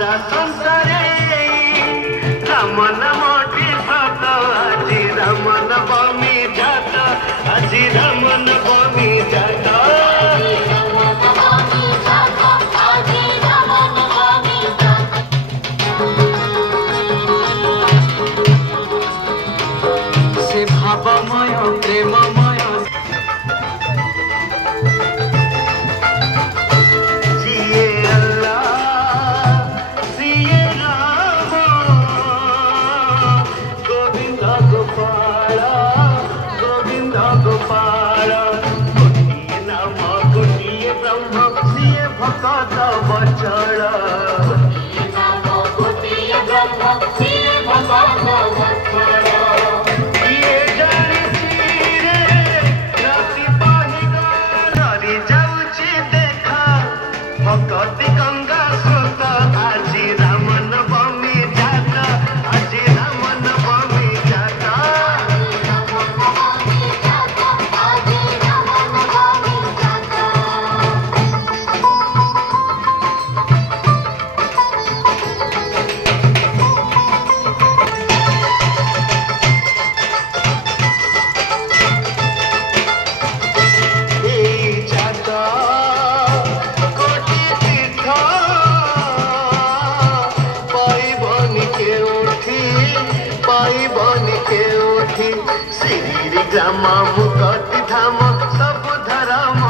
सारा संसारे राम नामटी सत আজি राम नवमी जात আজি राम नवमी जात से भावमय प्रेममय जिए अल्लाह जिए राम गोविंद गोपाल गोटिए नाम गोटिए ब्रह्म सिए भक्त बचल भक्ति गंगा स्रोत আজি राम नवमी जात আজি राम नवमी जात श्री ग्राम मुक्ति धाम सब धर्म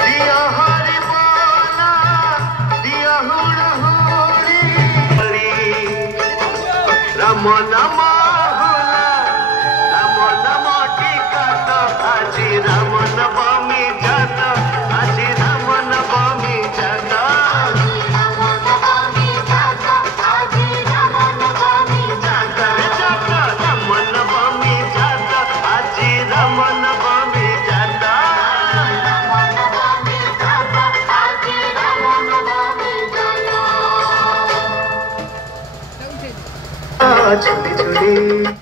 दिया हरि बोला दिया हुड़ी राम नाम टीका আজি राम नवमी जात আজি राम नवमी जात झूली झूली